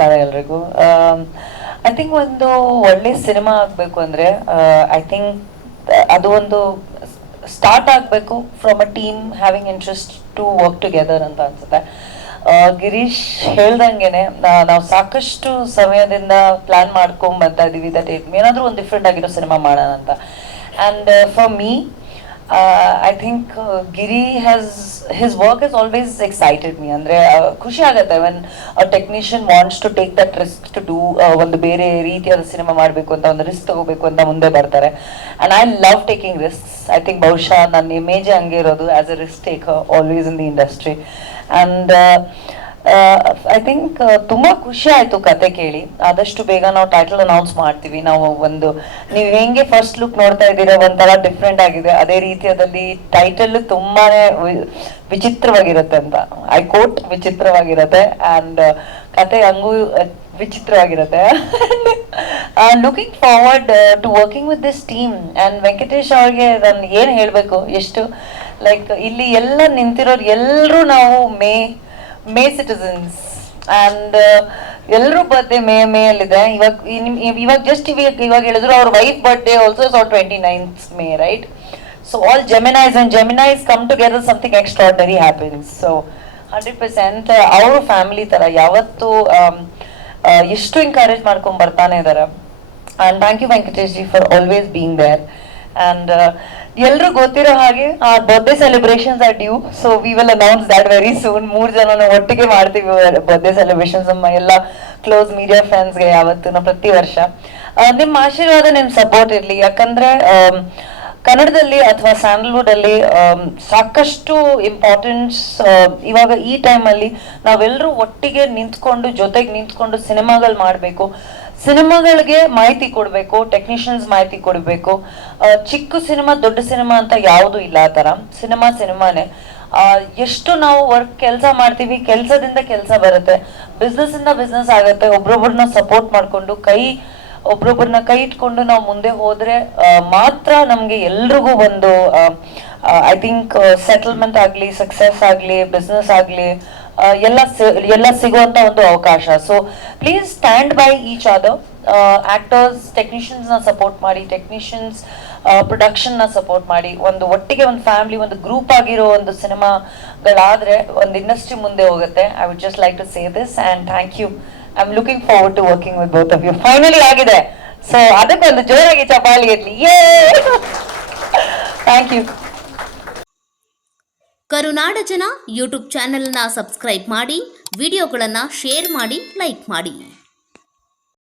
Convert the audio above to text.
ನಮಸ್ಕಾರ ಎಲ್ರಿಗೂ. I think ಒಂದು ಒಳ್ಳೆ ಸಿನಿಮಾ ಆಗಬೇಕು ಅಂದರೆ ಐ ಥಿಂಕ್ ಅದು ಒಂದು ಸ್ಟಾರ್ಟ್ ಆಗಬೇಕು from a team having interest to work together ಅಂತ ಅನ್ಸುತ್ತೆ. ಗಿರೀಶ್ ಹೇಳ್ದಂಗೆನೆ ನಾವು ಸಾಕಷ್ಟು ಸಮಯದಿಂದ ಪ್ಲಾನ್ ಮಾಡ್ಕೊಂಡ್ ಬರ್ತಾ ಇದ್ದೀವಿ ದಟ್ ಏನಾದರೂ ಒಂದು ಡಿಫ್ರೆಂಟ್ ಆಗಿರೋ ಸಿನಿಮಾ ಮಾಡೋಣ ಅಂತ. And for me I think Giri has his work is always excited me ಅಂದರೆ ಖುಷಿ ಆಗುತ್ತೆ when technician wants to take that risk to do ಒಂದು ಬೇರೆ ರೀತಿಯಾದ ಸಿನಿಮಾ ಮಾಡಬೇಕು ಅಂತ, ಒಂದು ರಿಸ್ಕ್ ತಗೋಬೇಕು ಅಂತ ಮುಂದೆ ಬರ್ತಾರೆ. And I love taking risk I think ಬಹುಶಃ ನನ್ನ ಇಮೇಜೇ ಹಂಗೆ ಇರೋದು as a risk taker always in the industry and I think ತುಂಬಾ ಖುಷಿ ಆಯ್ತು ಕತೆ ಕೇಳಿ. ಆದಷ್ಟು ಬೇಗ ನಾವು ಟೈಟಲ್ ಅನೌನ್ಸ್ ಮಾಡ್ತೀವಿ. ನಾವು ಒಂದು, ನೀವು ಹೆಂಗೆ ಫಸ್ಟ್ ಲುಕ್ ನೋಡ್ತಾ ಇದ್ದೀರಾ ಒಂಥರ ಡಿಫ್ರೆಂಟ್ ಆಗಿದೆ. ಅದೇ ರೀತಿಯಾದಲ್ಲಿ ಟೈಟಲ್ ತುಂಬಾನೇ ವಿಚಿತ್ರವಾಗಿರುತ್ತೆ ಅಂತ. I coat ವಿಚಿತ್ರವಾಗಿರುತ್ತೆ. ಅಂಡ್ ಕತೆ ಹಂಗೂ ವಿಚಿತ್ರವಾಗಿರುತ್ತೆ. Looking forward to working with this team and Venkatesh ಅವ್ರಿಗೆ ನಾನು ಏನು ಹೇಳಬೇಕು? ಎಷ್ಟು? ಲೈಕ್ ಇಲ್ಲಿ ಎಲ್ಲ ನಿಂತಿರೋರು ಎಲ್ಲರೂ ನಾವು ಮೇ ಮೇ ಸಿಟಿಸನ್ಸ್ ಅಂಡ್ ಎಲ್ಲರೂ ಬರ್ತ್ಡೇ ಮೇ ಮೇ ಅಲ್ಲಿದೆ ಇವಾಗ ಇವಾಗ ಜಸ್ಟ್ ಇವಾಗ ಇವಾಗ ಹೇಳಿದ್ರು ಅವ್ರ wife birthday also so twenty ninth May right so all Geminis and Geminis come together something extraordinary happens so hundred percent ಅವ್ರ ಫ್ಯಾಮಿಲಿ ಥರ ಯಾವತ್ತು ಎಷ್ಟು ಎನ್ಕರೇಜ್ ಮಾಡ್ಕೊಂಡು ಬರ್ತಾನೆ ಇದ್ದಾರೆ and thank you Venkatesh ji for always being there and ಎಲ್ಲರೂ ಗೊತ್ತಿರೋ ಹಾಗೆ ಆ birthday celebrations are due so we will announce that very soon ಮೂರ್ ಜನ ಒಟ್ಟಿಗೆ ಮಾಡ್ತೀವಿ ಬರ್ಡೇ ಸೆಲೆಬ್ರೇಷನ್ಸ್ ನಮ್ಮ ಎಲ್ಲ ಕ್ಲೋಸ್ ಮೀಡಿಯಾ ಫ್ರೆಂಡ್ಸ್ಗೆ ಯಾವತ್ತೂ ಪ್ರತಿ ವರ್ಷ. ನಿಮ್ ನಿಮ್ಮ ಆಶೀರ್ವಾದ, ನಿಮ್ಮ ಸಪೋರ್ಟ್ ಇರಲಿ. ಯಾಕಂದ್ರೆ ಕನ್ನಡದಲ್ಲಿ ಅಥವಾ ಸ್ಯಾಂಡಲ್ವುಡ್ ಅಲ್ಲಿ ಸಾಕಷ್ಟು ಇಂಪಾರ್ಟೆನ್ಸ್ ಇವಾಗ ಈ ಟೈಮಲ್ಲಿ ನಾವೆಲ್ಲರೂ ಒಟ್ಟಿಗೆ ನಿಂತ್ಕೊಂಡು, ಜೊತೆಗೆ ನಿಂತ್ಕೊಂಡು ಸಿನಿಮಾಗಳು ಮಾಡಬೇಕು. ಸಿನಿಮಾಗಳಿಗೆ ಮಾಹಿತಿ ಕೊಡಬೇಕು ಟೆಕ್ನಿಷಿಯನ್ಸ್ ಮಾಹಿತಿ ಕೊಡಬೇಕು. ಚಿಕ್ಕ ಸಿನಿಮಾ, ದೊಡ್ಡ ಸಿನಿಮಾ ಅಂತ ಯಾವುದು ಇಲ್ಲ ಆ ಥರ. ಸಿನಿಮಾ ಸಿನಿಮಾನೇ. ಎಷ್ಟು ನಾವು ವರ್ಕ್ ಕೆಲಸ ಮಾಡ್ತೀವಿ, ಕೆಲಸದಿಂದ ಕೆಲಸ ಬರುತ್ತೆ. ಬಿಸ್ನೆಸ್ ಇಂದ ಬಿಸ್ನೆಸ್ ಆಗುತ್ತೆ, ಒಬ್ರೊಬ್ರನ್ನ ಸಪೋರ್ಟ್ ಮಾಡ್ಕೊಂಡು ಕೈ ಒಬ್ರೊಬ್ರನ್ನ ಕೈ ಇಟ್ಕೊಂಡು ನಾವು ಮುಂದೆ ಹೋದ್ರೆ ಮಾತ್ರ ನಮ್ಗೆ ಎಲ್ರಿಗೂ ಒಂದು ಐ ಥಿಂಕ್ ಸೆಟಲ್ಮೆಂಟ್ ಆಗ್ಲಿ ಸಕ್ಸಸ್ ಆಗ್ಲಿ ಬಿಸ್ನೆಸ್ ಆಗ್ಲಿ ಎಲ್ಲ ಎಲ್ಲ ಸಿಗುವಂತ ಒಂದು ಅವಕಾಶ. So please stand by each other actors ಟೆಕ್ನಿಷಿಯನ್ಸ್ನ support ಮಾಡಿ ಟೆಕ್ನಿಷಿಯನ್ಸ್ ಪ್ರೊಡಕ್ಷನ್ನ ಸಪೋರ್ಟ್ ಮಾಡಿ. ಒಂದು ಒಟ್ಟಿಗೆ ಒಂದು ಫ್ಯಾಮಿಲಿ ಒಂದು ಗ್ರೂಪ್ ಆಗಿರೋ ಒಂದು ಸಿನಿಮಾಗಳಾದ್ರೆ ಒಂದು ಇಂಡಸ್ಟ್ರಿ ಮುಂದೆ ಹೋಗುತ್ತೆ. I would just like to say this and thank you I am looking forward to working with both of you finally ಆಗಿದೆ. ಸೊ ಅದಕ್ಕೆ ಒಂದು ಜೋರಾಗಿ ಚಪಾಲಿ ಇರ್ಲಿ ಥ್ಯಾಂಕ್ ಯು ಕರುನಾಡ ಜನ ಯೂಟ್ಯೂಬ್ ಚಾನೆಲ್ನ ಸಬ್ಸ್ಕ್ರೈಬ್ ಮಾಡಿ ವಿಡಿಯೋಗಳನ್ನು ಶೇರ್ ಮಾಡಿ ಲೈಕ್ ಮಾಡಿ.